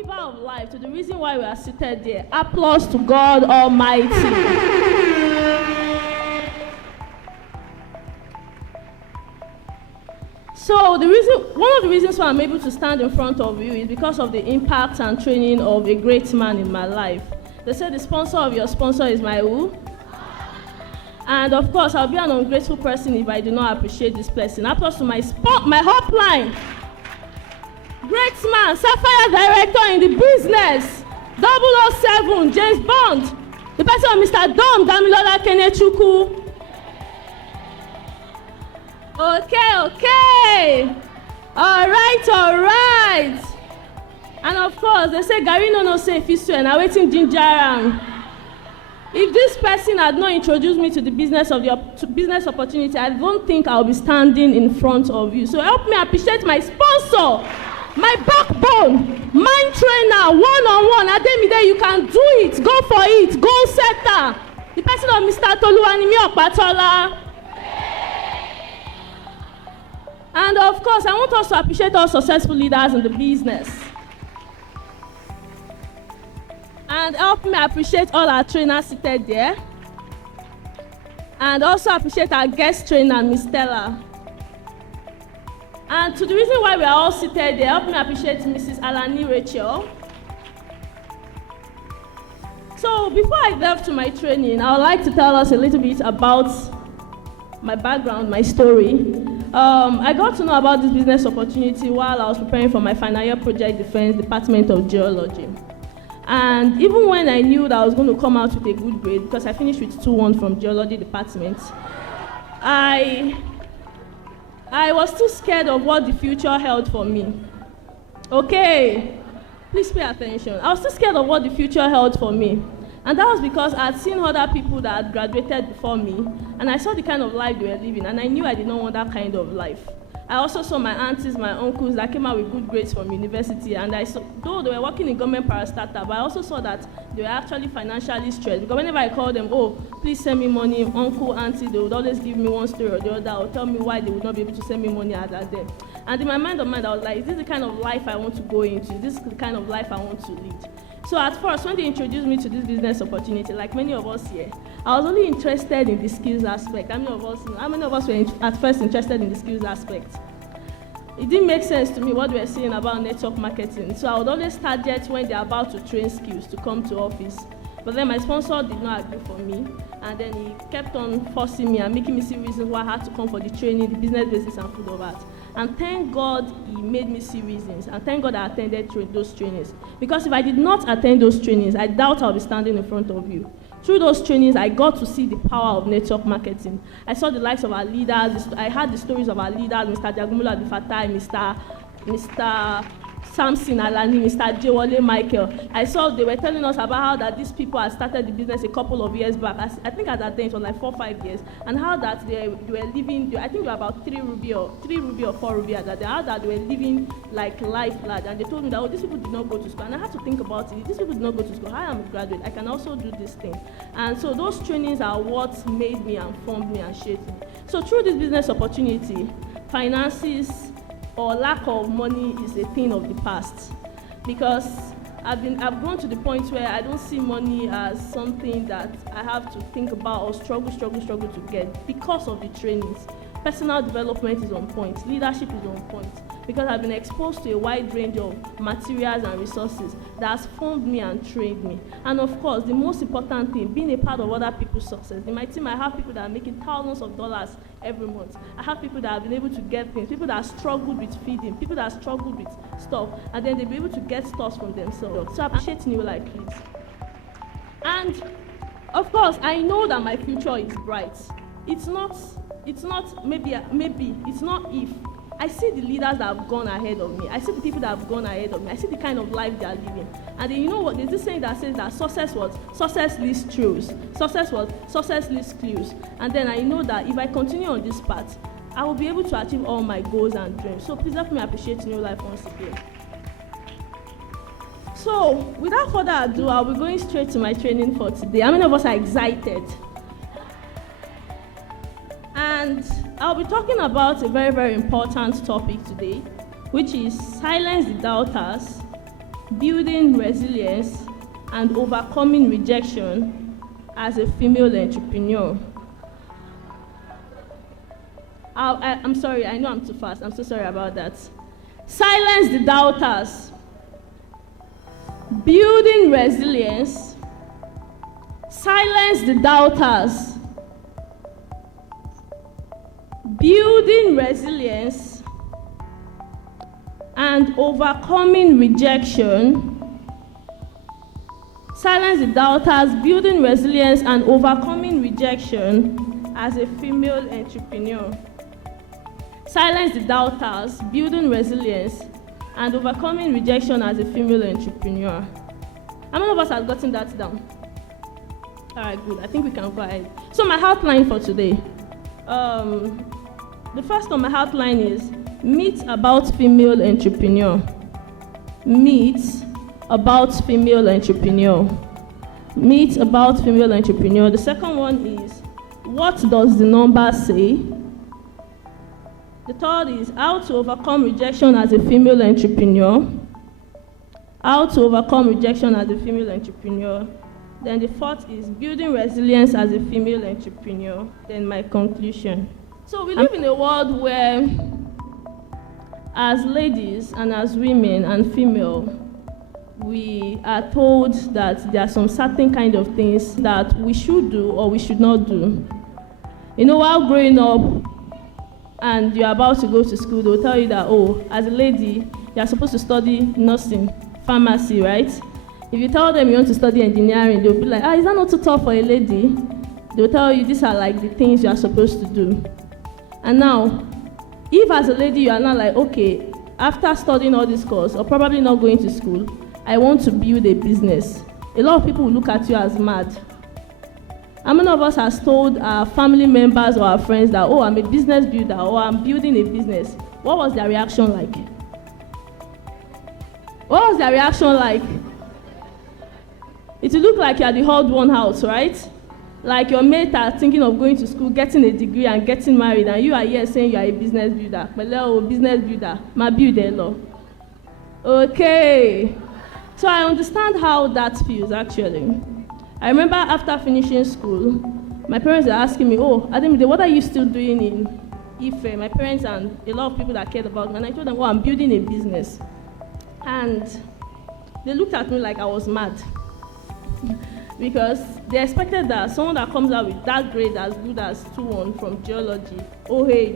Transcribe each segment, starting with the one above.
giver of life, to the reason why we are seated there. Applause to God Almighty. So one of the reasons why I'm able to stand in front of you is because of the impact and training of a great man in my life. They say the sponsor of your sponsor is my who? And of course, I'll be an ungrateful person if I do not appreciate this person. Applause to my hotline. Great man, Sapphire Director in the business. 007, James Bond. The person of Mr. Dom, Damilola Kenechukwu. Okay. All right. And of course, they say Gary no say fisu and awaiting ginger am. If this person had not introduced me to the business opportunity, I don't think I'll be standing in front of you. So help me appreciate my sponsor, my backbone, mind trainer, one-on-one. Ademide, you can do it. Go for it. Goal setter. The person of Mr. Toluwanimi Opatola. And of course, I want us to appreciate all successful leaders in the business. And help me appreciate all our trainers seated there. And also appreciate our guest trainer, Miss Stella. And to the reason why we are all seated there, help me appreciate Mrs. Alani Rachel. So before I delve to my training, I would like to tell us a little bit about my background, my story. I got to know about this business opportunity while I was preparing for my final year project defense, Department of Geology. And even when I knew that I was going to come out with a good grade, because I finished with 2-1 from Geology Department, I was still scared of what the future held for me. Okay, please pay attention. I was still scared of what the future held for me. And that was because I had seen other people that had graduated before me, and I saw the kind of life they were living, and I knew I did not want that kind of life. I also saw my aunties, my uncles that came out with good grades from university, and I saw, though they were working in government parastatal, but I also saw that they were actually financially stressed. Because whenever I called them, oh, please send me money, uncle, auntie, they would always give me one story or the other, or tell me why they would not be able to send me money at that day. And in my mind, I was like, is this the kind of life I want to go into? Is this the kind of life I want to lead? So at first, when they introduced me to this business opportunity, like many of us here, I was only interested in the skills aspect. How many of us were at first interested in the skills aspect? It didn't make sense to me what they were saying about network marketing. So I would always target when they're about to train skills to come to office. But then my sponsor did not agree for me, and then he kept on forcing me and making me see reasons why I had to come for the training, the business basics and food of art. And thank God he made me see reasons, and thank God I attended those trainings. Because if I did not attend those trainings, I doubt I'll be standing in front of you. Through those trainings, I got to see the power of network marketing. I saw the likes of our leaders. I heard the stories of our leaders, Mr. Jagumula Bifatai, Mr. Samson Alani, Mr. Jewole Michael. I saw they were telling us about how that these people had started the business a couple of years back. I think at that time it was like 4 or 5 years, and how that they were living. I think they were about 3 ruby or 4 ruby at that day. How that they were living like life large, and they told me that these people did not go to school, and I had to think about it. These people did not go to school. I am a graduate. I can also do this thing, and so those trainings are what made me and formed me and shaped me. So through this business opportunity, finances or lack of money is a thing of the past, because I've grown to the point where I don't see money as something that I have to think about or struggle to get because of the trainings. Personal development is on point, leadership is on point, because I've been exposed to a wide range of materials and resources that has formed me and trained me. And of course, the most important thing, being a part of other people's success. In my team, I have people that are making thousands of dollars every month. I have people that have been able to get things, people that have struggled with feeding, people that have struggled with stuff, and then they'll be able to get stuff from themselves. So I appreciate you like this. And of course, I know that my future is bright. It's not maybe, it's not if. I see the leaders that have gone ahead of me. I see the people that have gone ahead of me. I see the kind of life they are living. And then you know what? There's this saying that says that success leads clues. Success leads clues. And then I know that if I continue on this path, I will be able to achieve all my goals and dreams. So please help me appreciate New Life once again. So without further ado, I'll be going straight to my training for today. How many of us are excited? And I'll be talking about a very, very important topic today, which is silence the doubters building resilience and overcoming rejection as a female entrepreneur. I'm sorry, I know I'm too fast. I'm so sorry about that. Silence the doubters. Building resilience. Silence the doubters. Building resilience and overcoming rejection. Silence the doubters, building resilience and overcoming rejection as a female entrepreneur. Silence the doubters, building resilience and overcoming rejection as a female entrepreneur. How many of us have gotten that down? All right, good. I think we can go ahead. So my outline for today. The first on my outline is myths about female entrepreneur. Myths about female entrepreneur. Myths about female entrepreneur. The second one is, what does the number say? The third is, how to overcome rejection as a female entrepreneur. How to overcome rejection as a female entrepreneur. Then the fourth is, building resilience as a female entrepreneur. Then my conclusion. So we live in a world where, as ladies and as women and female, we are told that there are some certain kind of things that we should do or we should not do. You know, while growing up and you're about to go to school, they'll tell you that, oh, as a lady, you're supposed to study nursing, pharmacy, right? If you tell them you want to study engineering, they'll be like, is that not too tough for a lady? They'll tell you these are like the things you are supposed to do. And now, if as a lady you are not like, okay, after studying all this course, or probably not going to school, I want to build a business. A lot of people will look at you as mad. How many of us has told our family members or our friends that, oh, I'm a business builder or I'm building a business? What was their reaction like? What was their reaction like? It will look like you're the odd one out, right? Like your mates are thinking of going to school, getting a degree and getting married, and you are here saying you are a business builder. Hello, business builder. My builder law. Okay. So I understand how that feels actually. I remember after finishing school, my parents were asking me, oh, Ademide, what are you still doing in Ife? My parents and a lot of people that cared about me, and I told them, oh, I'm building a business. And they looked at me like I was mad. Because they expected that someone that comes out with that grade as good as 2-1 from geology, oh hey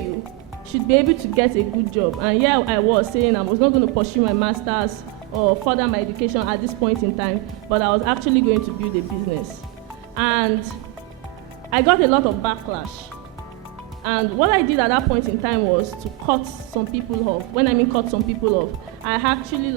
you, should be able to get a good job. And here I was saying I was not going to pursue my master's or further my education at this point in time, but I was actually going to build a business. And I got a lot of backlash. And what I did at that point in time was to cut some people off. When I mean cut some people off, I actually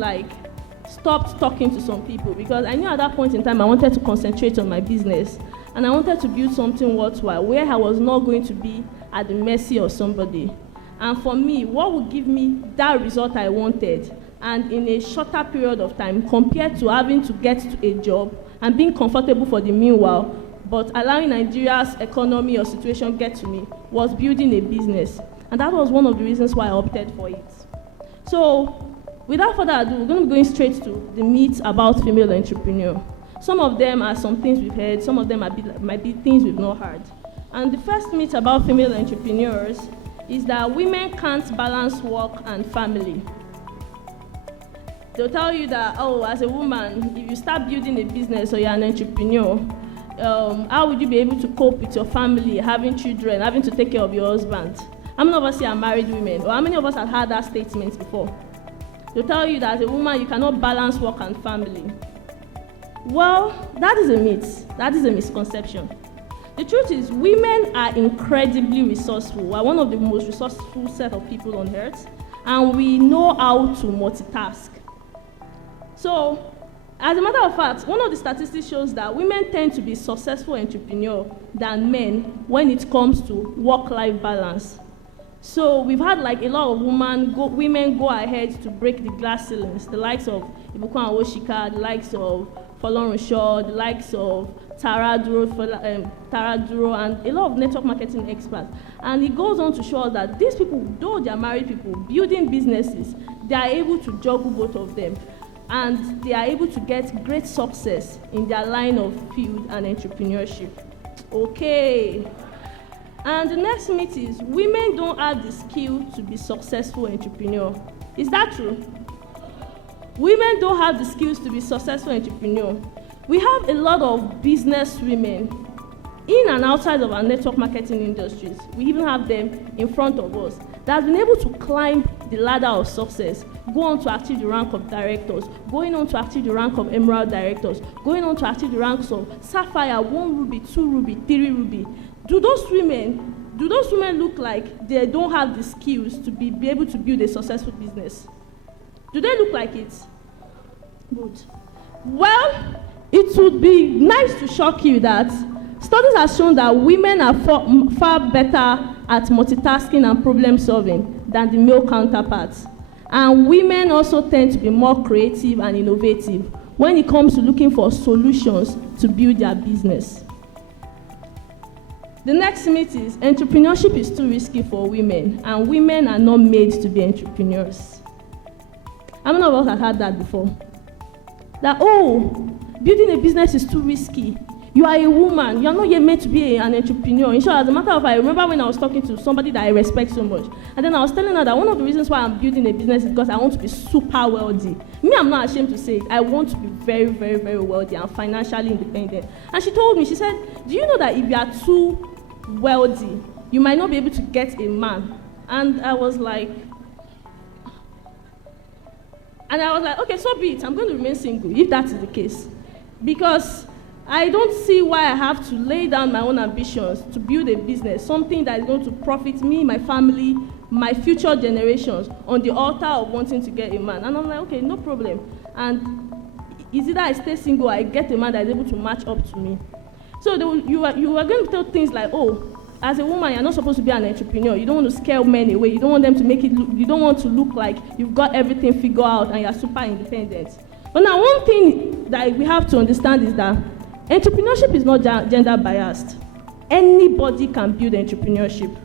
stopped talking to some people because I knew at that point in time I wanted to concentrate on my business and I wanted to build something worthwhile where I was not going to be at the mercy of somebody. And for me, what would give me that result I wanted and in a shorter period of time compared to having to get to a job and being comfortable for the meanwhile, but allowing Nigeria's economy or situation get to me, was building a business. And that was one of the reasons why I opted for it. So, without further ado, we're going to be going straight to the myths about female entrepreneur. Some of them are some things we've heard, some of them might be things we've not heard. And the first myth about female entrepreneurs is that women can't balance work and family. They'll tell you that, oh, as a woman, if you start building a business or you're an entrepreneur, how would you be able to cope with your family, having children, having to take care of your husband? How many of us here are married women? Or how many of us have heard that statement before? They'll tell you that as a woman, you cannot balance work and family. Well, that is a myth. That is a misconception. The truth is, women are incredibly resourceful. We're one of the most resourceful set of people on earth, and we know how to multitask. So, as a matter of fact, one of the statistics shows that women tend to be successful entrepreneurs than men when it comes to work-life balance. So we've had a lot of women go ahead to break the glass ceilings, the likes of Ibukwan Awoshika, the likes of Folorunsho, the likes of Tara Duro, and a lot of network marketing experts. And he goes on to show us that these people, though they are married people, building businesses, they are able to juggle both of them. And they are able to get great success in their line of field and entrepreneurship. Okay. And the next myth is women don't have the skill to be successful entrepreneur. Is that true? Women don't have the skills to be successful entrepreneur. We have a lot of business women in and outside of our network marketing industries. We even have them in front of us that have been able to climb the ladder of success, go on to achieve the rank of directors, going on to achieve the rank of emerald directors, going on to achieve the ranks of sapphire, 1 ruby, 2 ruby, 3 ruby. Do those women look like they don't have the skills to be able to build a successful business? Do they look like it? Good. Well, it would be nice to shock you that studies have shown that women are far better at multitasking and problem solving than the male counterparts. And women also tend to be more creative and innovative when it comes to looking for solutions to build their business. The next myth is entrepreneurship is too risky for women, and women are not made to be entrepreneurs. How many of us have heard that before? That, building a business is too risky. You are a woman. You are not yet meant to be an entrepreneur. In short, as a matter of fact, I remember when I was talking to somebody that I respect so much, and then I was telling her that one of the reasons why I'm building a business is because I want to be super wealthy. Me, I'm not ashamed to say it. I want to be very, very, very wealthy and financially independent. And she told me, she said, do you know that if you are too wealthy, you might not be able to get a man? And I was like, okay, so be it. I'm going to remain single if that is the case. Because I don't see why I have to lay down my own ambitions to build a business, something that is going to profit me, my family, my future generations, on the altar of wanting to get a man. And I'm like, okay, no problem. And it's either I stay single or I get a man that is able to match up to me. So you are going to tell things like, as a woman, you're not supposed to be an entrepreneur. You don't want to scare men away. You don't want them to make it look, you don't want to look like you've got everything figured out and you're super independent. But now, one thing that we have to understand is that entrepreneurship is not gender biased. Anybody can build entrepreneurship.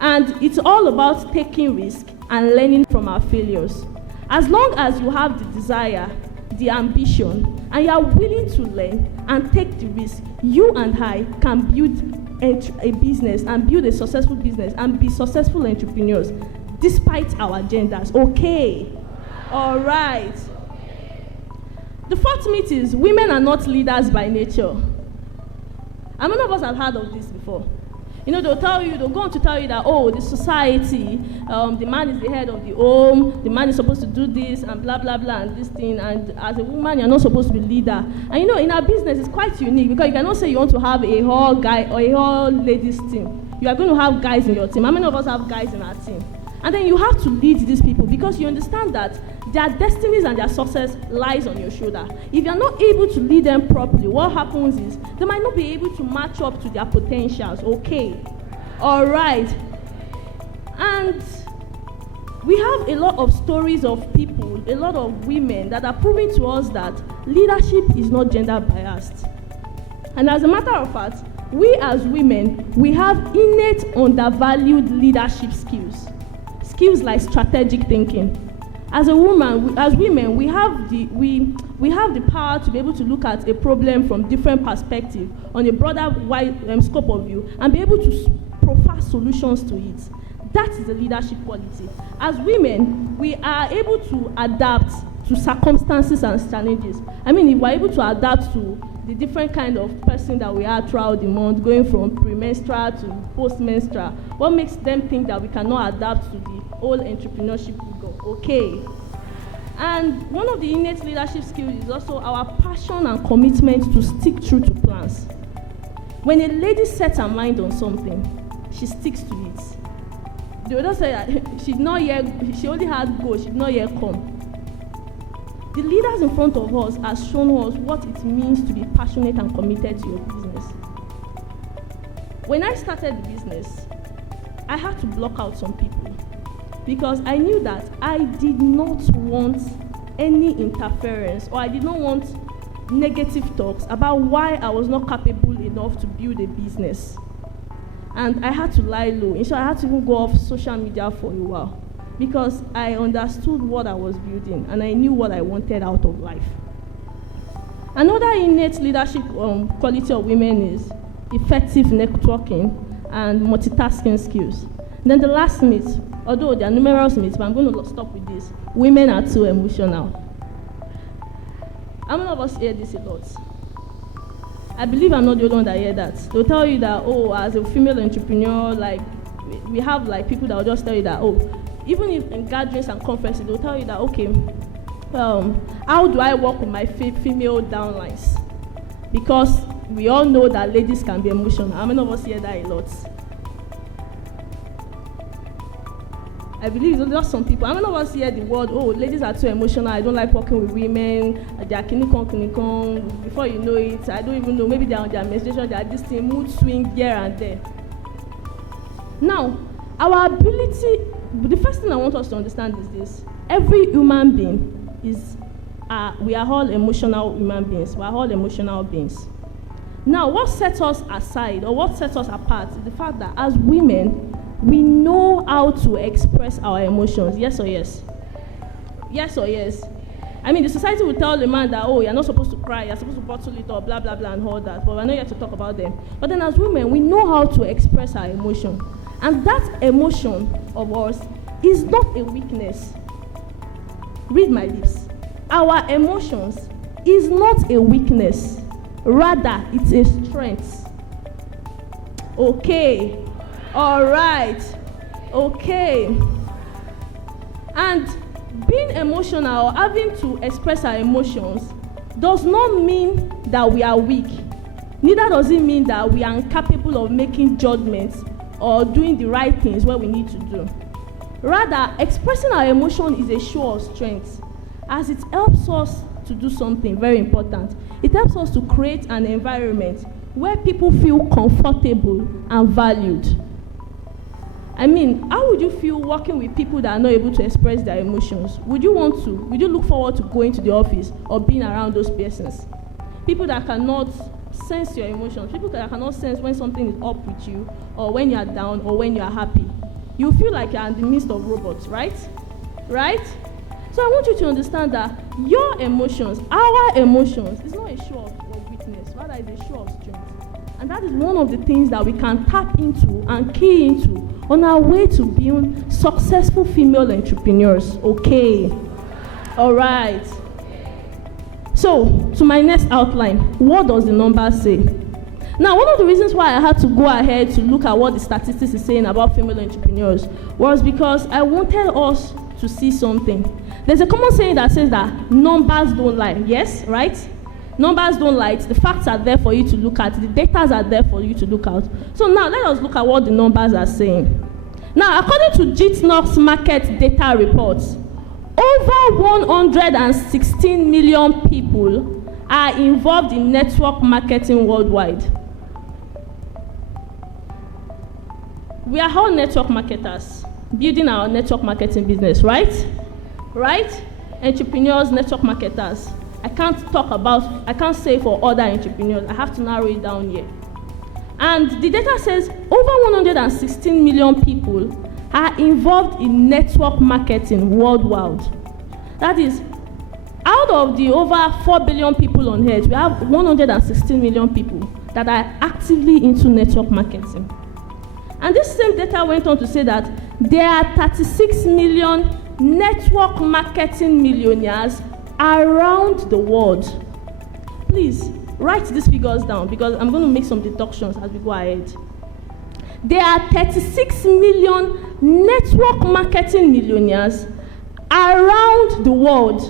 And it's all about taking risk and learning from our failures. As long as you have the desire, the ambition, and you are willing to learn and take the risk, you and I can build a business and build a successful business and be successful entrepreneurs despite our genders. Okay. All right. The fourth myth is women are not leaders by nature. How many of us have heard of this before? You know, they'll go on to tell you that, the society, the man is the head of the home, the man is supposed to do this and blah, blah, blah, and this thing, and as a woman, you're not supposed to be leader. And you know, in our business, it's quite unique because you cannot say you want to have a whole guy or a whole ladies team. You are going to have guys in your team. How many of us have guys in our team? And then you have to lead these people because you understand that their destinies and their success lies on your shoulder. If you're not able to lead them properly, what happens is they might not be able to match up to their potentials. Okay. All right. And we have a lot of stories of people, a lot of women that are proving to us that leadership is not gender biased. And as a matter of fact, we as women, we have innate undervalued leadership skills. Skills like strategic thinking. As a woman, as women, we have the power to be able to look at a problem from different perspectives on a broader, wide scope of view and be able to proffer solutions to it. That is the leadership quality. As women, we are able to adapt to circumstances and challenges. I mean, if we're able to adapt to the different kind of person that we are throughout the month, going from premenstrual to postmenstrual, what makes them think that we cannot adapt to the whole entrepreneurship we go? Okay. And one of the innate leadership skills is also our passion and commitment to stick true to plans. When a lady sets her mind on something, she sticks to it. They will not say that she only had goals, she did not yet come. The leaders in front of us have shown us what it means to be passionate and committed to your business. When I started the business, I had to block out some people because I knew that I did not want any interference, or I did not want negative talks about why I was not capable enough to build a business. And I had to lie low. In short, I had to even go off social media for a while because I understood what I was building and I knew what I wanted out of life. Another innate leadership quality of women is effective networking and multitasking skills. Then the last myth, although there are numerous myths, but I'm going to stop with this. Women are too emotional. How many of us hear this a lot? I believe I'm not the only one that hear that. They'll tell you that, oh, as a female entrepreneur, like, we have like people that will just tell you that, oh, even if in gatherings and conferences, they'll tell you that, okay, how do I work with my female downlines? Because we all know that ladies can be emotional. How many of us hear that a lot? I believe it's just some people. How many of us hear the word, oh, ladies are too emotional, I don't like working with women, they are kinikon. Before you know it, I don't even know, maybe they are on their menstruation, they are this thing, mood swing here and there. Now, our ability, the first thing I want us to understand is this. Every human being we are all emotional human beings. We are all emotional beings. Now, what sets us aside or what sets us apart is the fact that as women, we know how to express our emotions. Yes or yes? Yes or yes? I mean, the society will tell the man that, oh, you're not supposed to cry, you're supposed to bottle it or blah, blah, blah, and all that. But we're not here to talk about them. But then as women, we know how to express our emotion. And that emotion of ours is not a weakness. Read my lips. Our emotions is not a weakness. Rather, it's a strength. Okay. All right. Okay. And being emotional, having to express our emotions, does not mean that we are weak. Neither does it mean that we are incapable of making judgments or doing the right things where we need to do. Rather, expressing our emotion is a show of strength, as it helps us to do something very important. It helps us to create an environment where people feel comfortable and valued. I mean, how would you feel working with people that are not able to express their emotions? Would you look forward to going to the office or being around those persons? People that cannot sense your emotions, people that cannot sense when something is up with you or when you are down or when you are happy. You feel like you are in the midst of robots, right? Right? So I want you to understand that your emotions, our emotions, is not a show of weakness, rather it's a show of strength. And that is one of the things that we can tap into and key into on our way to being successful female entrepreneurs. Okay. All right. So, to my next outline, what does the number say? Now, one of the reasons why I had to go ahead to look at what the statistics is saying about female entrepreneurs was because I wanted us to see something. There's a common saying that says that numbers don't lie. Yes, right? Numbers don't lie. The facts are there for you to look at. The data are there for you to look at. So now let us look at what the numbers are saying. Now, according to GitNox market data reports, over 116 million people are involved in network marketing worldwide. We are all network marketers, building our network marketing business, right? Right? Entrepreneurs, network marketers. I can't say for other entrepreneurs. I have to narrow it down here. And the data says over 116 million people are involved in network marketing worldwide. That is, out of the over 4 billion people on earth, we have 116 million people that are actively into network marketing. And this same data went on to say that there are 36 million network marketing millionaires around the world. Please write these figures down because I'm going to make some deductions as we go ahead. There are 36 million network marketing millionaires around the world.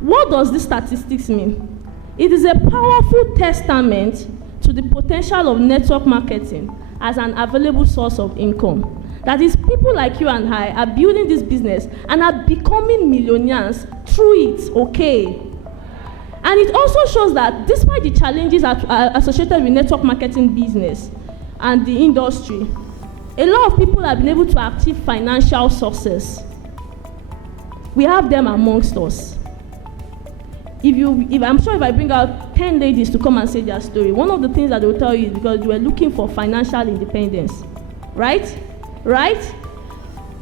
What does this statistics mean? It is a powerful testament to the potential of network marketing as an available source of income. That is, people like you and I are building this business and are becoming millionaires through it, okay? And it also shows that despite the challenges associated with network marketing business and the industry, a lot of people have been able to achieve financial success. We have them amongst us. if I'm sure if I bring out 10 ladies to come and say their story, one of the things that they will tell you is because you were looking for financial independence, right?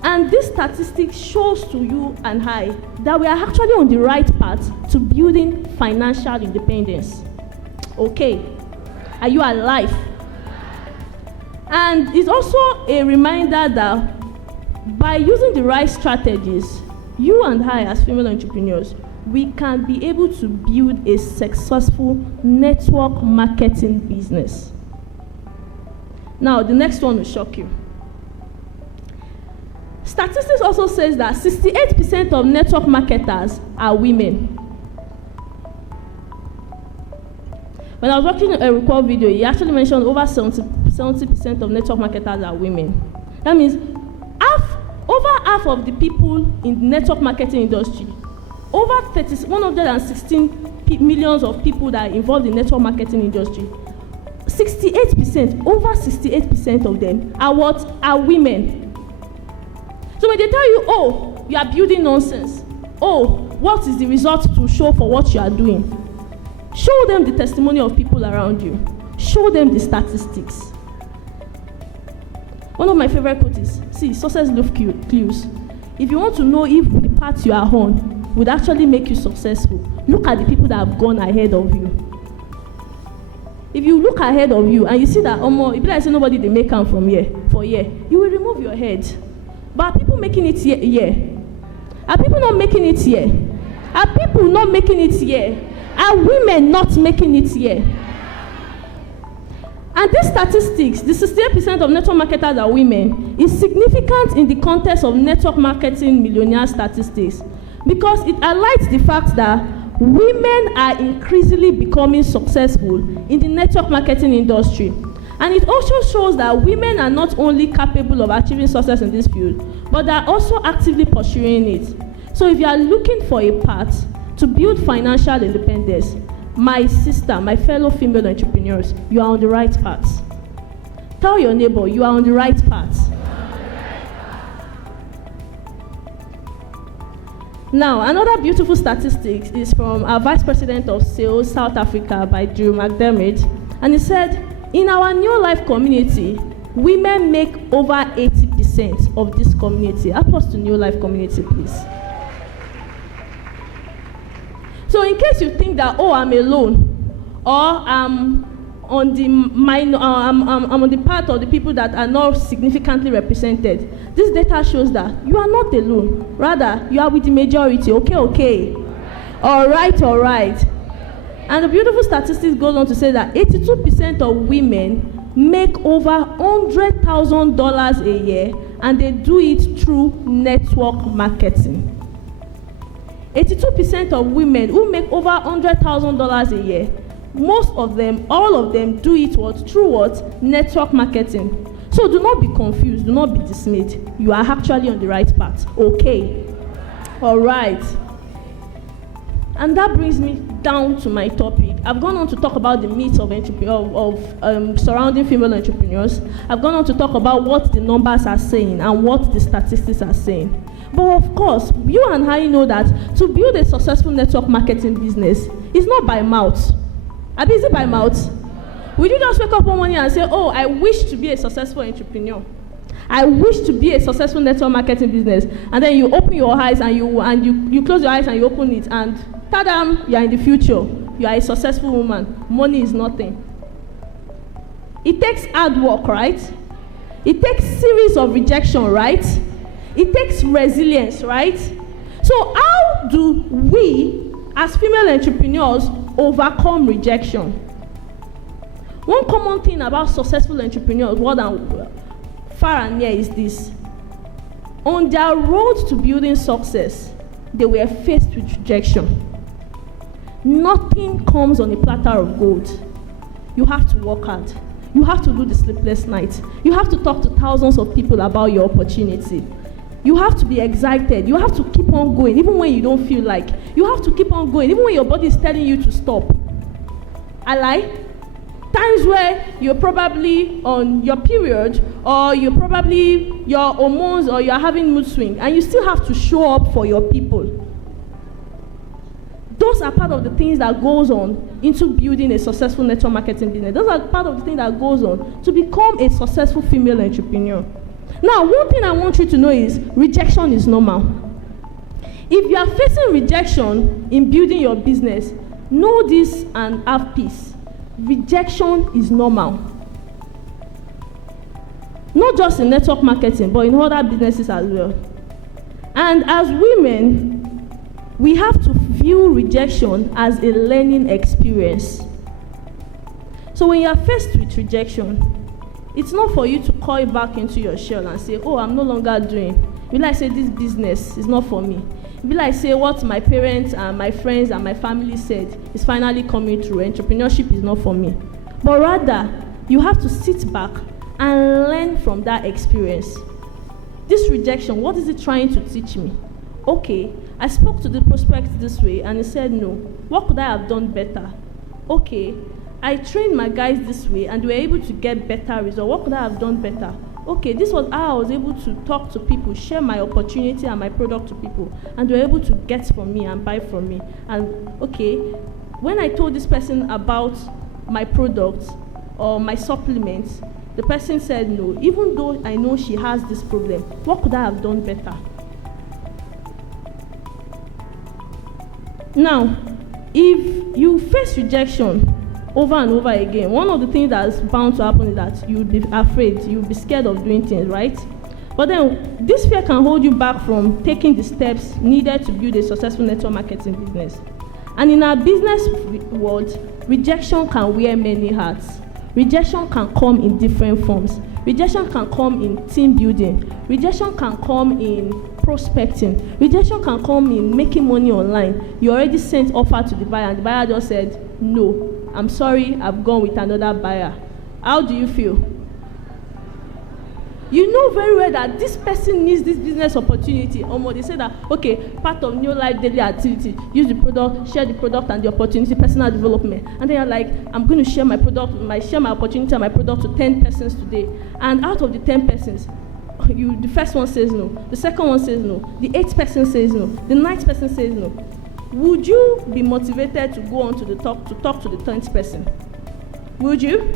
And this statistic shows to you and I that we are actually on the right path to building financial independence. Okay, are you alive? And it's also a reminder that by using the right strategies, you and I as female entrepreneurs, we can be able to build a successful network marketing business. Now, the next one will shock you. Statistics also says that 68% of network marketers are women. When I was watching a record video, he actually mentioned over 70% of network marketers are women. That means over half of the people in the network marketing industry, over 116 millions of people that are involved in network marketing industry, 68%, over 68% of them are women. So when they tell you, oh, you are building nonsense, oh, what is the result to show for what you are doing? Show them the testimony of people around you. Show them the statistics. One of my favorite quotes is, see, success love clues. If you want to know if the path you are on would actually make you successful, look at the people that have gone ahead of you. If you look ahead of you and you see that, it be like say nobody they make come from here for here, you will remove your head. But are people making it here? Are people not making it here? Are people not making it here? Are women not making it here? And these statistics, the 68% of network marketers are women, is significant in the context of network marketing millionaire statistics because it highlights the fact that women are increasingly becoming successful in the network marketing industry. And it also shows that women are not only capable of achieving success in this field, but they are also actively pursuing it. So if you are looking for a path to build financial independence, my sister, my fellow female entrepreneurs, you are on the right path. Tell your neighbor, you are on the right path. Now, another beautiful statistic is from our Vice President of Sales, South Africa, by Drew McDermott. And he said, in our new life community, women make over 80% of this community. Applause to new life community, please. So in case you think that, oh, I'm alone, or I'm on the part of the people that are not significantly represented, this data shows that you are not alone. Rather, you are with the majority. Okay. All right. And the beautiful statistics goes on to say that 82% of women make over $100,000 a year, and they do it through network marketing. 82% of women who make over $100,000 a year, most of them, all of them do it through network marketing. So do not be confused, do not be dismayed. You are actually on the right path. Okay. All right. And that brings me down to my topic. I've gone on to talk about the myths of surrounding female entrepreneurs. I've gone on to talk about what the numbers are saying and what the statistics are saying. But of course, you and I know that to build a successful network marketing business is not by mouth. Is it by mouth? Will you just wake up one morning and say, oh, I wish to be a successful entrepreneur. I wish to be a successful network marketing business. And then you open your eyes and you close your eyes and you open it and ta-da, you are in the future. You are a successful woman. Money is nothing. It takes hard work, right? It takes series of rejection, right? It takes resilience, right? So how do we, as female entrepreneurs, overcome rejection? One common thing about successful entrepreneurs, far and near, is this. On their road to building success, they were faced with rejection. Nothing comes on a platter of gold. You have to work hard. You have to do the sleepless nights. You have to talk to thousands of people about your opportunity. You have to be excited. You have to keep on going, even when you don't feel like. You have to keep on going, even when your body is telling you to stop. I lie? Times where you're probably on your period, or you're probably your hormones, or you're having mood swing, and you still have to show up for your people. Those are part of the things that goes on into building a successful network marketing business. Those are part of the things that goes on to become a successful female entrepreneur. Now, one thing I want you to know is rejection is normal. If you are facing rejection in building your business, know this and have peace. Rejection is normal. Not just in network marketing, but in other businesses as well. And as women, we have to view rejection as a learning experience. So when you are faced with rejection, it's not for you to coil back into your shell and say, oh, I'm no longer doing. Will I say this business is not for me? Will I say what my parents and my friends and my family said is finally coming true? Entrepreneurship is not for me. But rather, you have to sit back and learn from that experience. This rejection, what is it trying to teach me? Okay, I spoke to the prospect this way and he said no. What could I have done better? Okay, I trained my guys this way and they were able to get better results. What could I have done better? Okay, this was how I was able to talk to people, share my opportunity and my product to people, and they were able to get from me and buy from me. And okay, when I told this person about my product or my supplements, the person said no. Even though I know she has this problem, what could I have done better? Now, if you face rejection over and over again, one of the things that's bound to happen is that you'll be afraid, you'll be scared of doing things, right? But then, this fear can hold you back from taking the steps needed to build a successful network marketing business. And in our business world, rejection can wear many hats. Rejection can come in different forms. Rejection can come in team building. Rejection can come in prospecting. Rejection can come in making money online. You already sent offer to the buyer and the buyer just said, no, I'm sorry, I've gone with another buyer. How do you feel? You know very well that this person needs this business opportunity. They say that, okay, part of new life daily activity, use the product, share the product and the opportunity, personal development. And then you're like, I'm going to share my product, share my opportunity and my product to 10 persons today. And out of the 10 persons, the first one says no, the second one says no, the 8th person says no, the 9th person says no. Would you be motivated to go on to talk to the 10th person? Would you?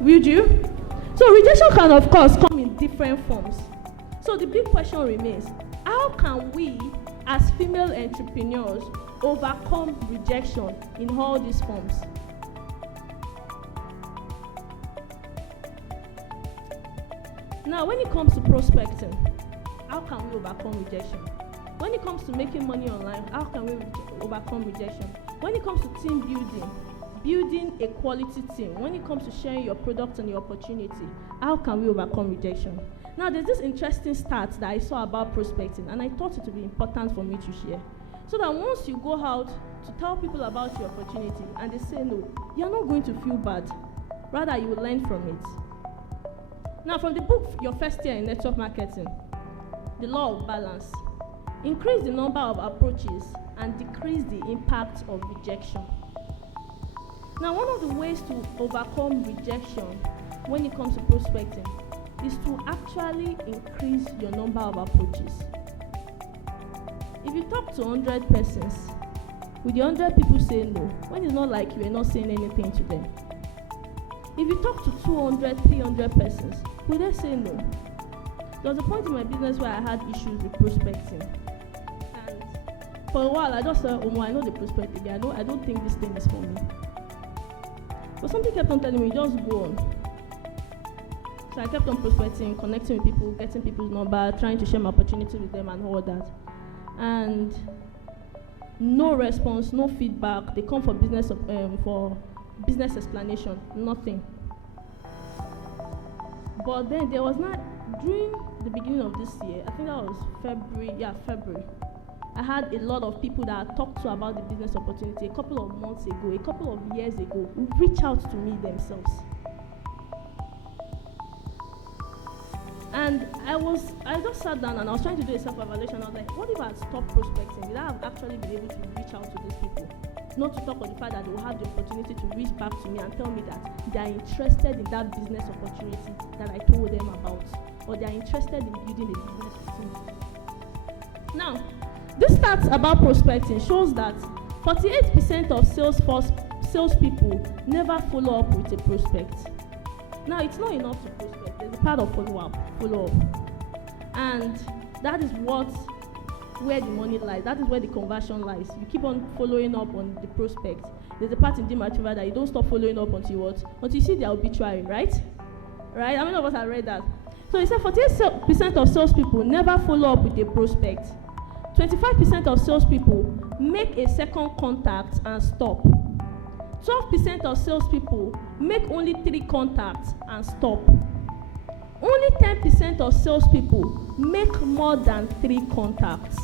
Would you? So rejection can, of course, come in different forms. So the big question remains, how can we, as female entrepreneurs, overcome rejection in all these forms? Now, when it comes to prospecting, how can we overcome rejection? When it comes to making money online, how can we overcome rejection? When it comes to team building a quality team, when it comes to sharing your product and your opportunity, how can we overcome rejection? Now, there's this interesting stat that I saw about prospecting, and I thought it would be important for me to share. So that once you go out to tell people about your opportunity and they say no, you're not going to feel bad. Rather, you will learn from it. Now, from the book, Your First Year in Network Marketing, The Law of Balance, increase the number of approaches and decrease the impact of rejection. Now, one of the ways to overcome rejection when it comes to prospecting is to actually increase your number of approaches. If you talk to 100 persons, will the 100 people say no, when it's not like you are not saying anything to them? If you talk to 200, 300 persons, will they say no? There was a point in my business where I had issues with prospecting. And for a while, I just said, I know the prospect again. I don't think this thing is for me. But something kept on telling me, just go on. So I kept on prospecting, connecting with people, getting people's number, trying to share my opportunity with them and all that. And no response, no feedback. They come for business explanation, nothing. But then there was not, during the beginning of this year, I think that was February, I had a lot of people that I talked to about the business opportunity a couple of months ago, a couple of years ago, who reached out to me themselves. And I just sat down and I was trying to do a self-evaluation. I was like, what if I had stopped prospecting? Would I have actually been able to reach out to these people? Not to talk of the fact that they will have the opportunity to reach back to me and tell me that they are interested in that business opportunity that I told them about, or they are interested in building a business with me. Now, this stats about prospecting shows that 48% of salespeople never follow up with a prospect. Now, it's not enough to prospect. There's a part of follow-up. And that is where the money lies. That is where the conversion lies. You keep on following up on the prospect. There's a part in the material that you don't stop following up until what? Until you see their obituary, right? Right? How many of us have read that? So he said 48% of salespeople never follow up with a prospect. 25% of salespeople make a second contact and stop. 12% of salespeople make only 3 contacts and stop. Only 10% of salespeople make more than 3 contacts.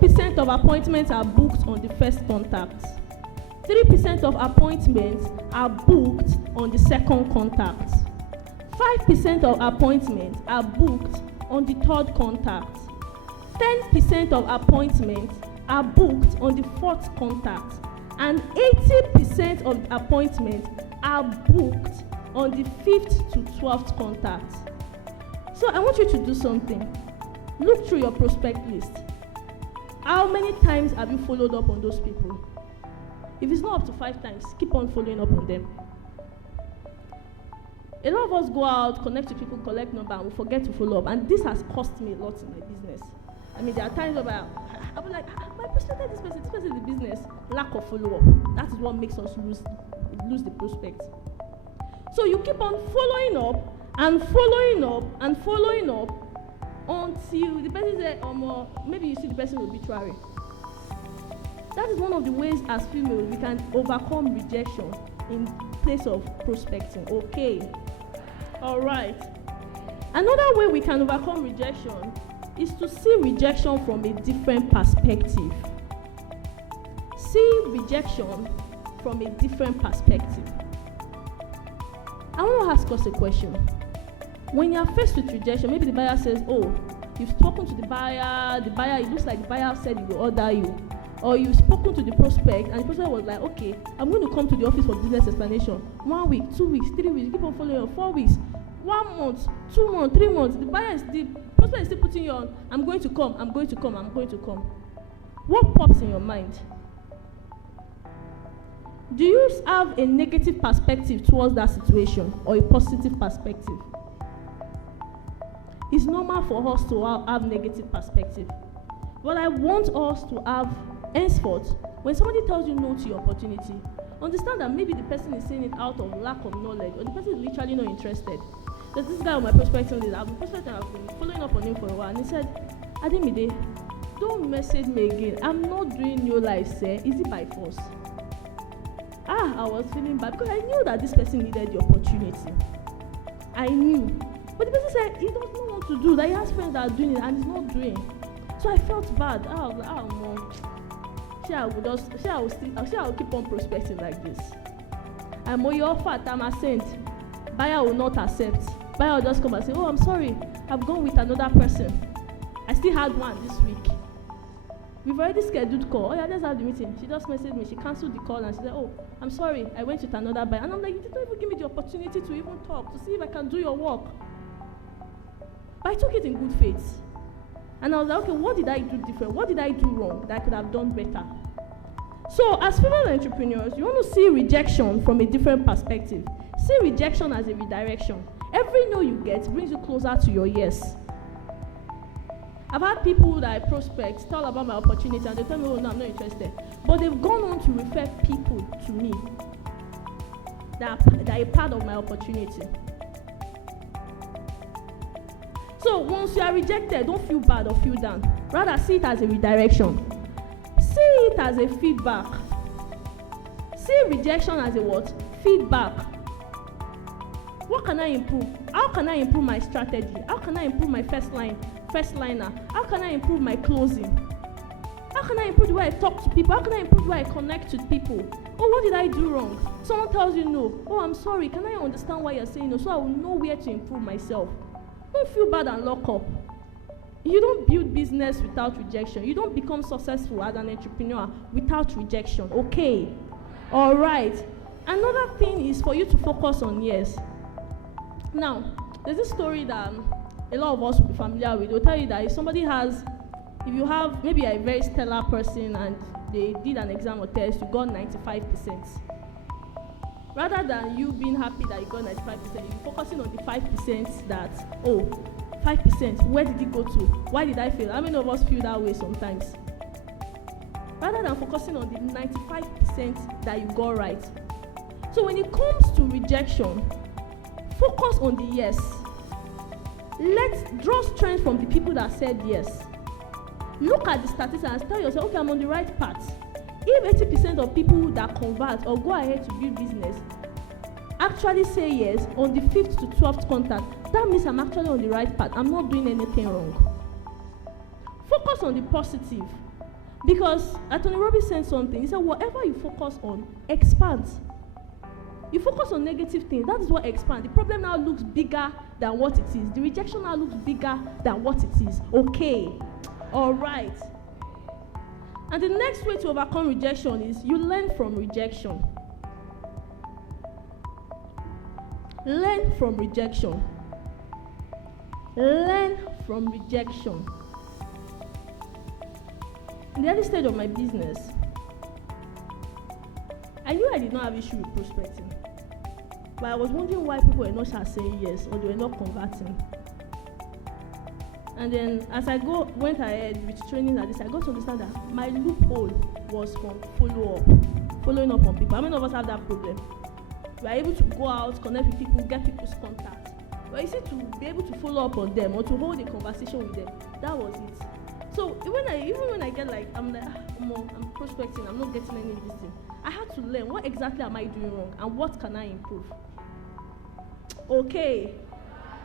2% of appointments are booked on the first contact. 3% of appointments are booked on the second contact. 5% of appointments are booked on the third contact. 10% of appointments are booked on the fourth contact. And 80% of appointments are booked on the 5th to 12th contact. So I want you to do something. Look through your prospect list. How many times have you followed up on those people? If it's not up to 5 times, keep on following up on them. A lot of us go out, connect to people, collect number, and we forget to follow up. And this has cost me a lot in my business. I mean, there are times where I'll be like, I prospected this person is the business. Lack of follow-up. That is what makes us lose the prospect. So you keep on following up and following up and following up until the person says, maybe you see the person's obituary. That is one of the ways as females we can overcome rejection in place of prospecting. Okay. All right. Another way we can overcome rejection is to see rejection from a different perspective. See rejection from a different perspective. I want to ask us a question. When you are faced with rejection, maybe the buyer says, you've spoken to the buyer, it looks like the buyer said he will order you. Or you've spoken to the prospect, and the prospect was like, okay, I'm going to come to the office for business explanation. 1 week, 2 weeks, 3 weeks, you keep on following up, 4 weeks, 1 month, 2 months, 3 months, the prospect is still putting you on, I'm going to come. What pops in your mind? Do you have a negative perspective towards that situation or a positive perspective? It's normal for us to have negative perspective. But I want us to have, henceforth, when somebody tells you no to your opportunity, understand that maybe the person is saying it out of lack of knowledge, or the person is literally not interested. There's this guy on my prospecting list. I've been following up on him for a while, and he said, Ademide, don't message me again. I'm not doing your life, sir. Is it by force? I was feeling bad because I knew that this person needed the opportunity. I knew. But the person said he doesn't know what to do, that he has friends that are doing it and he's not doing. So I felt bad. I was like, I will keep on prospecting like this. And when you offer at time I sent, buyer will not accept. Buyer will just come and say, I'm sorry, I've gone with another person. I still had one this week. We've already scheduled call. Let's have the meeting. She just messaged me. She cancelled the call and she said, I'm sorry, I went with another buyer. And I'm like, you didn't even give me the opportunity to even talk, to see if I can do your work. But I took it in good faith. And I was like, okay, what did I do different? What did I do wrong that I could have done better? So as female entrepreneurs, you want to see rejection from a different perspective. See rejection as a redirection. Every no you get brings you closer to your yes. I've had people that I prospect tell about my opportunity and they tell me, no, I'm not interested. But they've gone on to refer people to me that are a part of my opportunity. So once you are rejected, don't feel bad or feel down. Rather, see it as a redirection. See it as a feedback. See rejection as a what? Feedback. What can I improve? How can I improve my strategy? How can I improve my first liner? How can I improve my closing? How can I improve the way I talk to people? How can I improve the way I connect with people? What did I do wrong? Someone tells you no. I'm sorry. Can I understand why you're saying no so I will know where to improve myself? Don't feel bad and lock up. You don't build business without rejection. You don't become successful as an entrepreneur without rejection. Okay. All right. Another thing is for you to focus on yes. Now, there's this story that a lot of us will be familiar with. They'll tell you that if you have, maybe you're a very stellar person and they did an exam or test, you got 95%. Rather than you being happy that you got 95%, you're focusing on the 5% that, 5%, where did it go to? Why did I fail? How many of us feel that way sometimes? Rather than focusing on the 95% that you got right. So when it comes to rejection, focus on the yes. Let's draw strength from the people that said yes. Look at the statistics and tell yourself, okay, I'm on the right path. If 80% of people that convert or go ahead to build business actually say yes on the 5th to 12th contact, that means I'm actually on the right path. I'm not doing anything wrong. Focus on the positive. Because Tony Robbins said something. He said, whatever you focus on expands. You focus on negative things, that is what expands. The problem now looks bigger than what it is. The rejection now looks bigger than what it is. Okay. All right. And the next way to overcome rejection is you learn from rejection. Learn from rejection. Learn from rejection. In the early stage of my business, I knew I did not have issue with prospecting. But I was wondering why people were not saying yes or they were not converting. And then as I went ahead with training like this, I got to understand that my loophole was from following up on people. How many of us have that problem? We are able to go out, connect with people, get people's contact. But you see, to be able to follow up on them or to hold a conversation with them, that was it. So even when I get like, I'm prospecting, I'm not getting any of this thing, I had to learn what exactly am I doing wrong and what can I improve. Okay.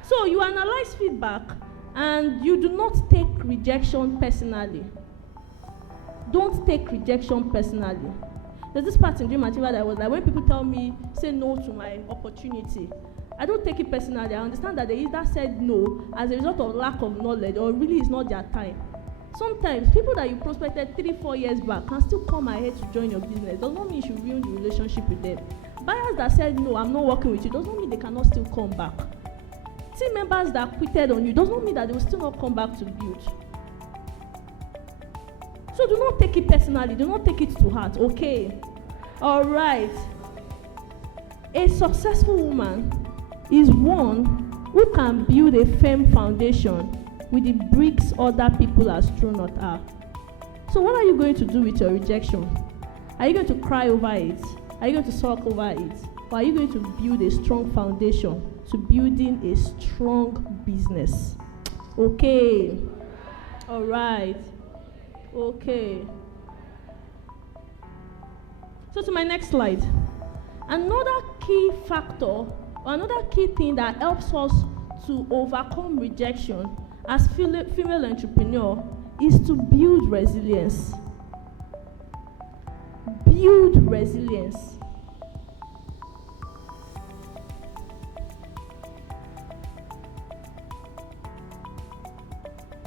So you analyze feedback and you do not take rejection personally. Don't take rejection personally. There's this part in Dream Material that was like, when people tell me, say no to my opportunity, I don't take it personally. I understand that they either said no as a result of lack of knowledge or really it's not their time. Sometimes people that you prospected 3-4 years back can still come ahead to join your business. Does not mean you should ruin the relationship with them. Buyers that said no, I'm not working with you, does not mean they cannot still come back. Team members that quitted on you does not mean that they will still not come back to build. So do not take it personally, do not take it to heart, okay? All right. A successful woman is one who can build a firm foundation with the bricks other people has thrown at her. So what are you going to do with your rejection? Are you going to cry over it? Are you going to sulk over it? Or are you going to build a strong foundation to building a strong business? Okay. All right. Okay. So to my next slide. Another key factor, or another key thing that helps us to overcome rejection as female entrepreneur is to build resilience. Build resilience.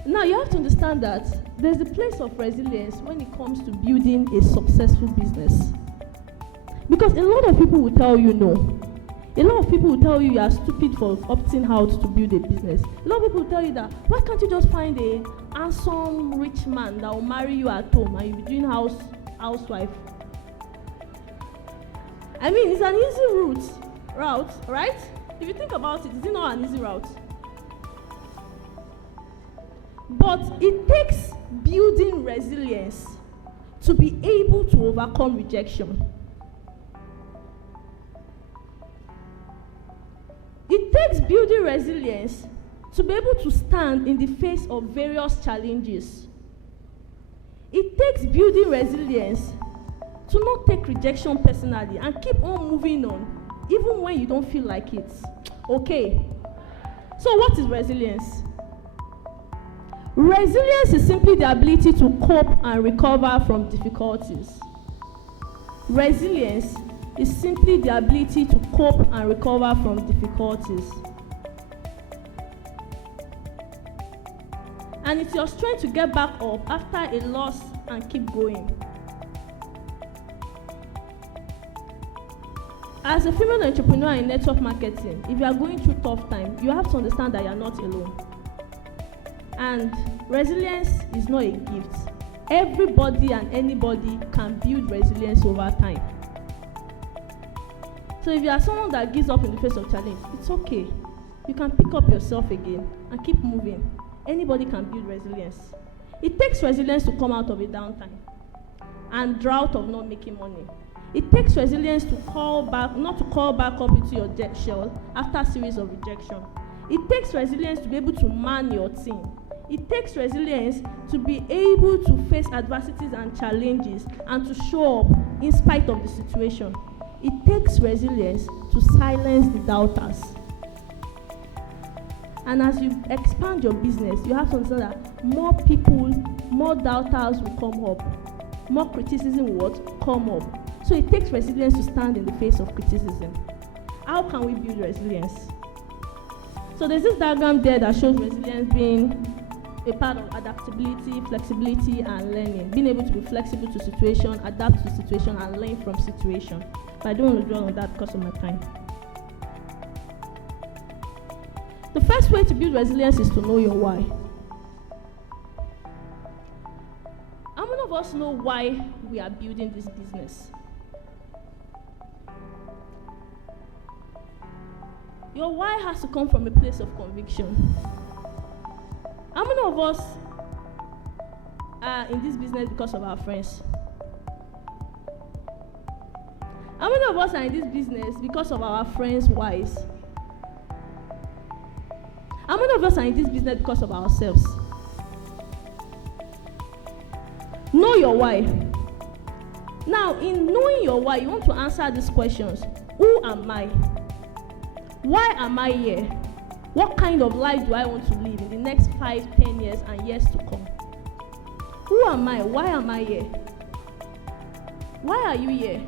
Now you have to understand that there's a place of resilience when it comes to building a successful business. Because a lot of people will tell you no. A lot of people will tell you are stupid for opting out to build a business. A lot of people will tell you that, why can't you just find a handsome, rich man that will marry you at home and you'll be doing housewife? I mean, it's an easy route, right? If you think about it, it's not an easy route. But it takes building resilience to be able to overcome rejection. It takes building resilience to be able to stand in the face of various challenges. It takes building resilience to not take rejection personally and keep on moving on, even when you don't feel like it. Okay. So what is resilience? Resilience is simply the ability to cope and recover from difficulties. Resilience is simply the ability to cope and recover from difficulties. And it's your strength to get back up after a loss and keep going. As a female entrepreneur in network marketing, if you are going through tough time, you have to understand that you are not alone. And resilience is not a gift. Everybody and anybody can build resilience over time. So if you are someone that gives up in the face of challenge, it's okay. You can pick up yourself again and keep moving. Anybody can build resilience. It takes resilience to come out of a downtime and drought of not making money. It takes resilience to not to call back up into your jet shell after a series of rejection. It takes resilience to be able to man your team. It takes resilience to be able to face adversities and challenges and to show up in spite of the situation. It takes resilience to silence the doubters. And as you expand your business, you have to understand that more people, more doubters will come up. More criticism will come up. So it takes resilience to stand in the face of criticism. How can we build resilience? So there's this diagram there that shows resilience being a part of adaptability, flexibility, and learning. Being able to be flexible to situation, adapt to situation, and learn from situation. But I don't want to dwell on that because of my time. The first way to build resilience is to know your why. How many of us know why we are building this business? Your why has to come from a place of conviction. How many of us are in this business because of our friends? How many of us are in this business because of our friends' whys? How many of us are in this business because of ourselves? Know your why. Now, in knowing your why, you want to answer these questions. Who am I? Why am I here? What kind of life do I want to live in the next 5, 10 years and years to come? Who am I? Why am I here? Why are you here?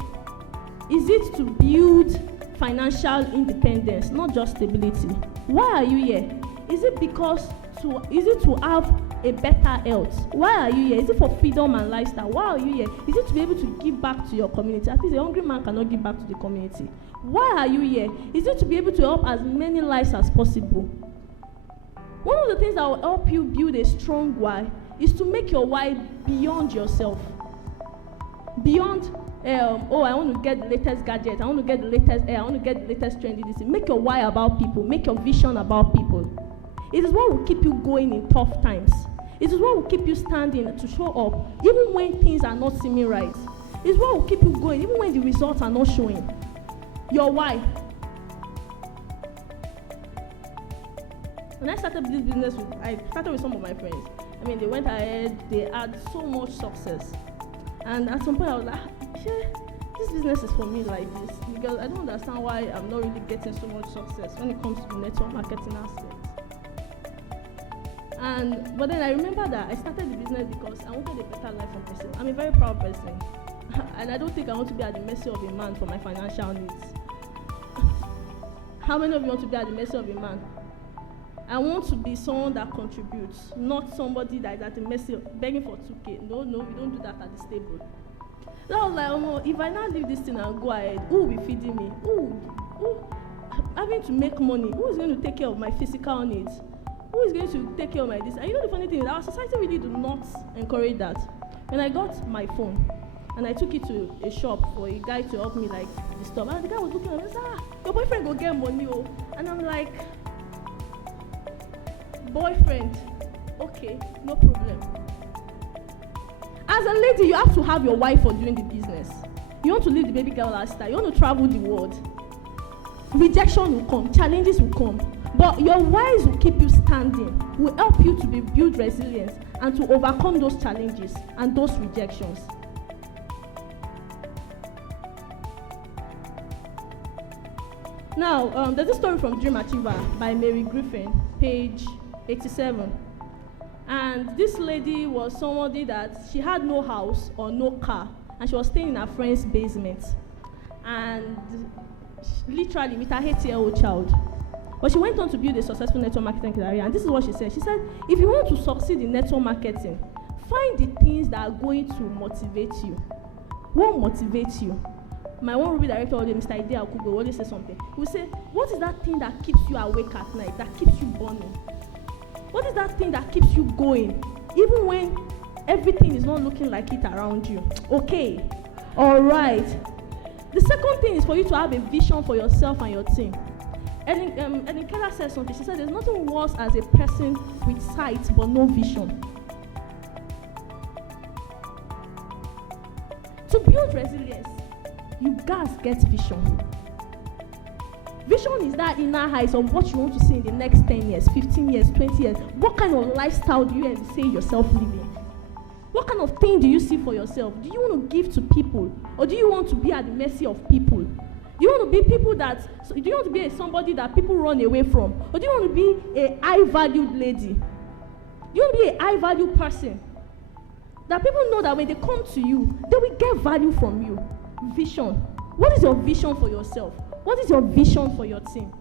Is it to build financial independence, not just stability? Why are you here? Is it to have a better health? Why are you here? Is it for freedom and lifestyle? Why are you here? Is it to be able to give back to your community? At least a hungry man cannot give back to the community. Why are you here? Is it to be able to help as many lives as possible? One of the things that will help you build a strong why is to make your why beyond yourself. Beyond, I want to get the latest gadget, I want to get the latest I want to get the latest trendy this. Make your why about people, make your vision about people. It is what will keep you going in tough times. It is what will keep you standing to show up, even when things are not seeming right. It is what will keep you going, even when the results are not showing. Your why. When I started this business, I started with some of my friends. I mean, they went ahead, they had so much success. And at some point, I was like, yeah, this business is for me like this. Because I don't understand why I'm not really getting so much success when it comes to the network marketing aspect. But then I remember that I started the business because I wanted a better life for myself. I'm a very proud person. And I don't think I want to be at the mercy of a man for my financial needs. How many of you want to be at the mercy of a man? I want to be someone that contributes, not somebody that is at the mercy of begging for 2K. No, we don't do that at the stable. So I was like, if I now leave this thing and go ahead, who will be feeding me? Who having to make money? Who is going to take care of my physical needs? Who is going to take care of my this? And you know the funny thing is, our society really do not encourage that. When I got my phone, and I took it to a shop for a guy to help me like disturb, and the guy was looking at me and said, your boyfriend go get money, oh. And I'm like, boyfriend, okay, no problem. As a lady, you have to have your wife for doing the business. You want to live the baby girl lifestyle. You want to travel the world. Rejection will come, challenges will come, but your whys will keep you standing, will help you to build resilience and to overcome those challenges and those rejections. Now, there's a story from Dream Achiever by Mary Griffin, page 87. And this lady was somebody that she had no house or no car, and she was staying in her friend's basement. And literally with her 8-year-old child. But she went on to build a successful network marketing career, and this is what she said. She said, if you want to succeed in network marketing, find the things that are going to motivate you. What motivates you? My one Ruby director, Mr. Ide Akubo, will always say something. He will say, what is that thing that keeps you awake at night, that keeps you burning? What is that thing that keeps you going, even when everything is not looking like it around you. Okay. All right. The second thing is for you to have a vision for yourself and your team. Ellen Keller said something. She said there's nothing worse as a person with sight but no vision. To build resilience, you guys get vision. Vision is that inner eyes of what you want to see in the next 10 years, 15 years, 20 years. What kind of lifestyle do you see yourself living? What kind of thing do you see for yourself? Do you want to give to people? Or do you want to be at the mercy of people? Do you want to be do you want to be somebody that people run away from? Or do you want to be a high-valued lady? Do you want to be a high-valued person? That people know that when they come to you, they will get value from you. Vision. What is your vision for yourself? What is your vision for your team?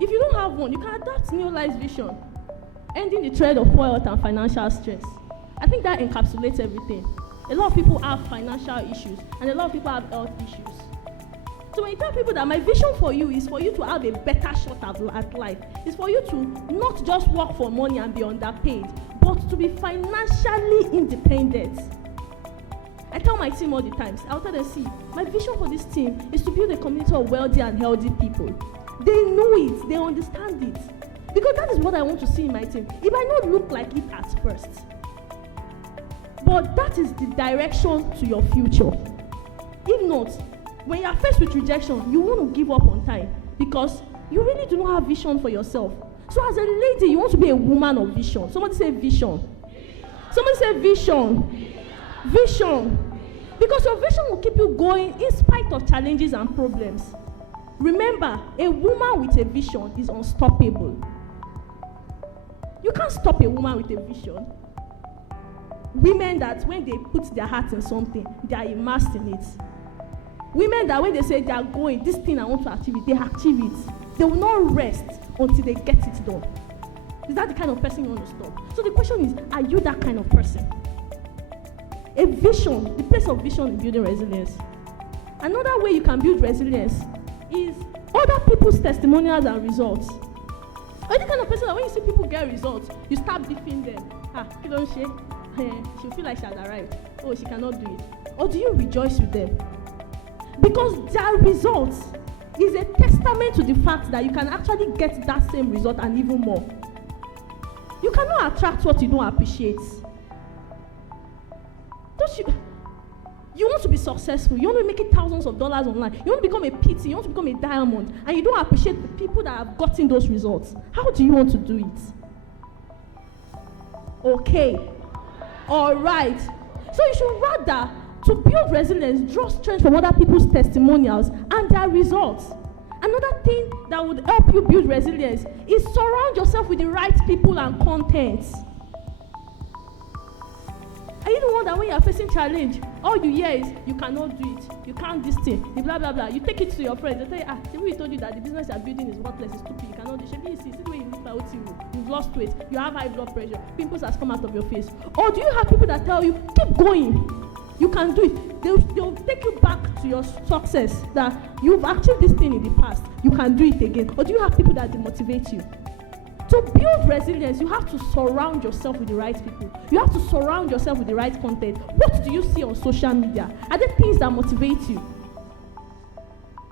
If you don't have one, you can adapt New Life's vision. Ending the trend of poor health and financial stress. I think that encapsulates everything. A lot of people have financial issues, and a lot of people have health issues. So when you tell people that my vision for you is for you to have a better shot at life, is for you to not just work for money and be underpaid, but to be financially independent. I tell my team all the time, I'll tell them, see, my vision for this team is to build a community of wealthy and healthy people. They know it, they understand it. Because that is what I want to see in my team. It might not look like it at first, but that is the direction to your future. If not, when you are faced with rejection, you want to give up on time because you really do not have vision for yourself. So as a lady, you want to be a woman of vision. Somebody say vision. Somebody say vision. Vision. Because your vision will keep you going in spite of challenges and problems. Remember, a woman with a vision is unstoppable. You can't stop a woman with a vision. Women that when they put their heart in something, they are immersed in it. Women that when they say they are going, this thing I want to achieve it, they achieve it. They will not rest until they get it done. Is that the kind of person you want to stop? So the question is, are you that kind of person? A vision, the place of vision in building resilience. Another way you can build resilience is other people's testimonials and results. Are you the kind of person that when you see people get results, you start beefing them? You don't share. She'll feel like she has arrived. Oh, she cannot do it. Or do you rejoice with them? Because their results is a testament to the fact that you can actually get that same result and even more. You cannot attract what you don't appreciate. Don't you? You want to be successful. You want to be making thousands of dollars online. You want to become a PT. You want to become a diamond. And you don't appreciate the people that have gotten those results. How do you want to do it? Okay. All right. So you should rather, to build resilience, draw strength from other people's testimonials and their results. Another thing that would help you build resilience is surround yourself with the right people and content. Are you the one that when you are facing challenge, all you hear is, you cannot do it, you can't this thing, the blah, blah, blah. You take it to your friends, they tell you, we told you that the business you are building is worthless, it's stupid, you cannot do it. You see the way you look like OTU, you've lost weight, you have high blood pressure, pimples has come out of your face. Or do you have people that tell you, keep going, you can do it. They'll take you back to your success, that you've achieved this thing in the past, you can do it again. Or do you have people that demotivate you? To build resilience, you have to surround yourself with the right people. You have to surround yourself with the right content. What do you see on social media? Are there things that motivate you?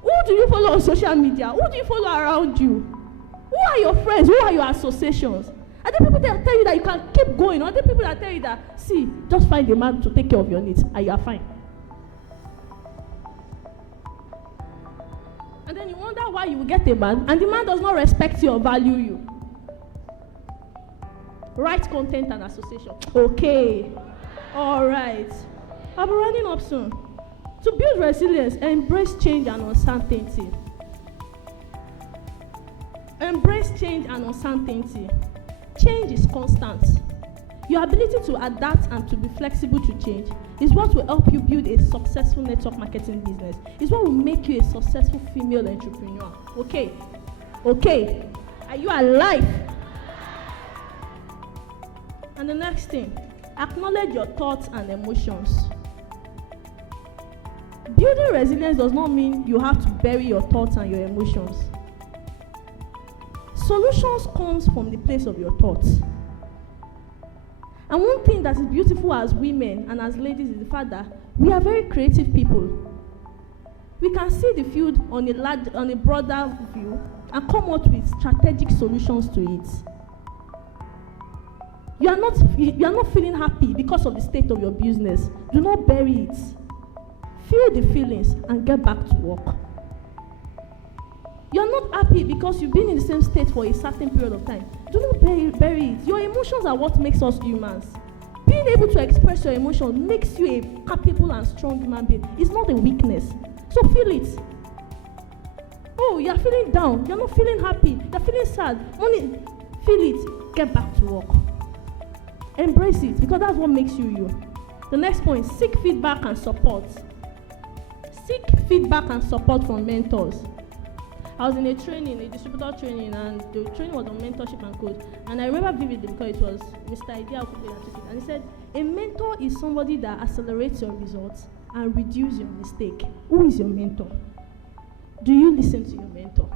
Who do you follow on social media? Who do you follow around you? Who are your friends? Who are your associations? Are there people that tell you that you can keep going? Or are there people that tell you that, see, just find a man to take care of your needs and you are fine? And then you wonder why you will get a man and the man does not respect you or value you. Right content and association. Okay. All right. I'll be running up soon. To build resilience, embrace change and uncertainty. Embrace change and uncertainty. Change is constant. Your ability to adapt and to be flexible to change is what will help you build a successful network marketing business. It's what will make you a successful female entrepreneur. Okay. Okay. Are you alive? And the next thing, acknowledge your thoughts and emotions. Building resilience does not mean you have to bury your thoughts and your emotions. Solutions comes from the place of your thoughts. And one thing that is beautiful as women and as ladies is the fact that we are very creative people. We can see the field on a broader view and come up with strategic solutions to it. You are not feeling happy because of the state of your business. Do not bury it. Feel the feelings and get back to work. You are not happy because you've been in the same state for a certain period of time. Do not bury it. Your emotions are what makes us humans. Being able to express your emotions makes you a capable and strong human being. It's not a weakness. So feel it. Oh, you're feeling down. You're not feeling happy. You're feeling sad. Feel it. Get back to work. Embrace it, because that's what makes you you. The next point, seek feedback and support. Seek feedback and support from mentors. I was in a distributor training, and the training was on mentorship and coach. And I remember vividly because it was Mr. Adepitan Ademide, and he said, a mentor is somebody that accelerates your results and reduces your mistake. Who is your mentor? Do you listen to your mentor?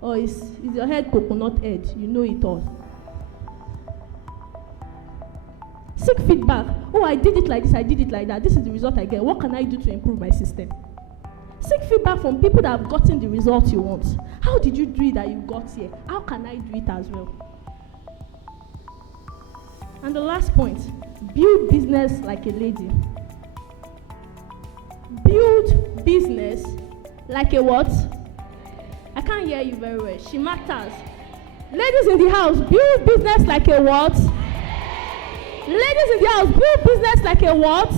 Or is your head coconut head? You know it all. Seek feedback. Oh, I did it like this, I did it like that. This is the result I get. What can I do to improve my system? Seek feedback from people that have gotten the result you want. How did you do it that you got here? How can I do it as well? And the last point, build business like a lady. Build business like a what? I can't hear you very well. She matters. Ladies in the house, build business like a what? Ladies in the house, build business like a what?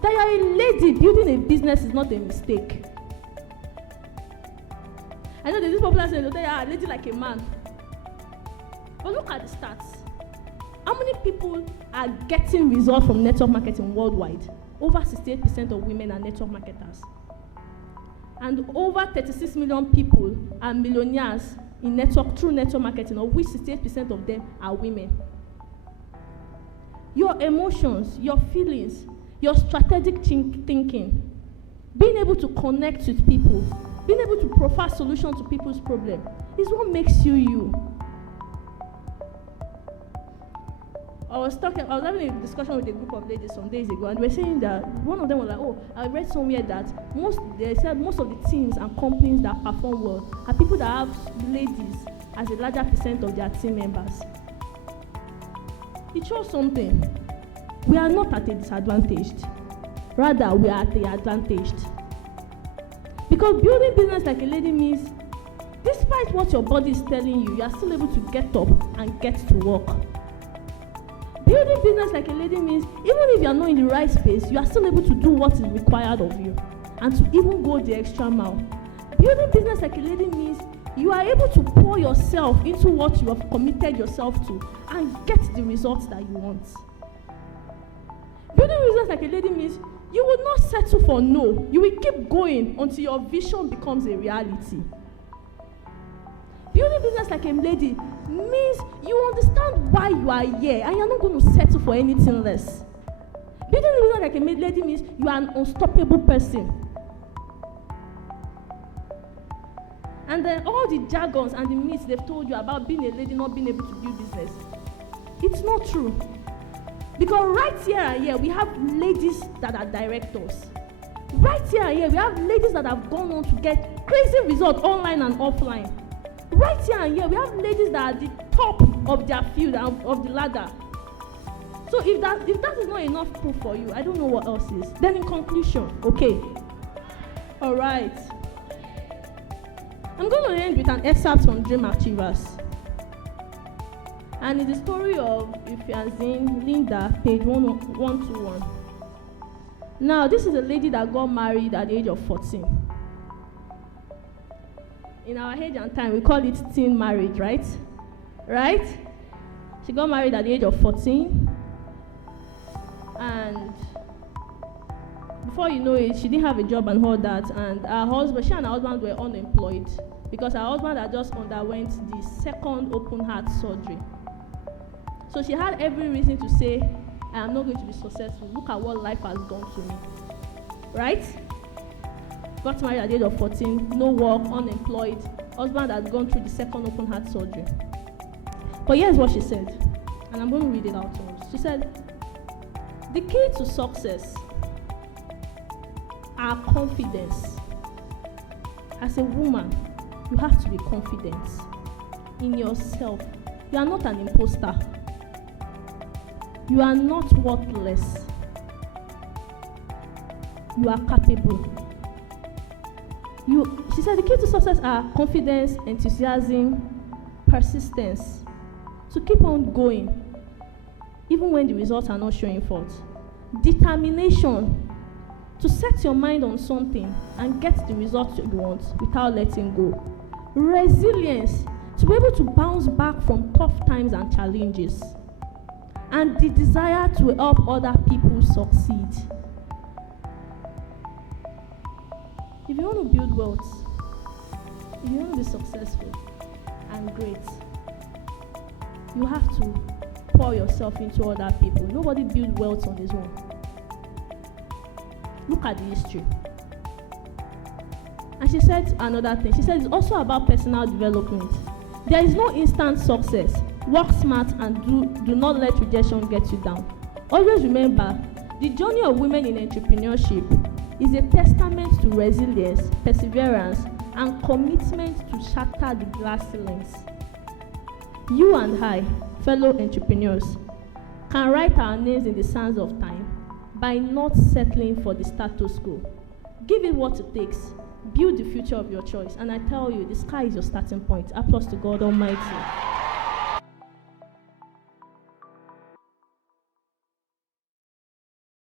That you are a lady building a business is not a mistake. I know there's this popular saying, they are a lady like a man. But look at the stats. How many people are getting results from network marketing worldwide? Over 68% of women are network marketers. And over 36 million people are millionaires through network marketing, of which 68% of them are women. Your emotions, your feelings, your strategic thinking, being able to connect with people, being able to provide solutions to people's problems is what makes you you. I was having a discussion with a group of ladies some days ago, and we were saying that one of them was like, oh, I read somewhere that they said most of the teams and companies that perform well are people that have ladies as a larger percent of their team members. It shows something. We are not at a disadvantaged. Rather, we are at the advantaged. Because building business like a lady means, despite what your body is telling you, you are still able to get up and get to work. Building business like a lady means, even if you are not in the right space, you are still able to do what is required of you and to even go the extra mile. Building business like a lady means you are able to pour yourself into what you have committed yourself to and get the results that you want. Building business like a lady means you will not settle for no. You will keep going until your vision becomes a reality. Building business like a lady means you understand why you are here and you're not going to settle for anything less. Building business like a lady means you are an unstoppable person. And then all the jargons and the myths they've told you about being a lady not being able to build business, it's not true. Because right here and here, we have ladies that are directors. Right here and here, we have ladies that have gone on to get crazy results online and offline. Right here and here, we have ladies that are at the top of their field and of the ladder. So if that is not enough proof for you, I don't know what else is. Then in conclusion, okay. All right. I'm going to end with an excerpt from Dream Achievers. And it's the story of Ifeanyi Linda, page 121. Now, this is a lady that got married at the age of 14. In our age and time, we call it teen marriage, right? Right? She got married at the age of 14. And before you know it, she didn't have a job and all that. And she and her husband were unemployed because her husband had just underwent the second open heart surgery. So she had every reason to say, I am not going to be successful. Look at what life has done to me. Right? Got married at the age of 14, no work, unemployed. Husband had gone through the second open heart surgery. But here's what she said, and I'm going to read it out to us. She said, the key to success are confidence. As a woman, you have to be confident in yourself. You are not an imposter. You are not worthless. You are capable. She said the key to success are confidence, enthusiasm, persistence. To keep on going, even when the results are not showing forth. Determination, to set your mind on something and get the results you want without letting go. Resilience, to be able to bounce back from tough times and challenges. And the desire to help other people succeed. If you want to build wealth, if you want to be successful and great, you have to pour yourself into other people. Nobody builds wealth on his own. Look at the history. And she said another thing. She said it's also about personal development. There is no instant success. Work smart and do not let rejection get you down. Always remember, the journey of women in entrepreneurship is a testament to resilience, perseverance, and commitment to shatter the glass ceilings. You and I, fellow entrepreneurs, can write our names in the sands of time by not settling for the status quo. Give it what it takes. Build the future of your choice. And I tell you, the sky is your starting point. Applause to God Almighty.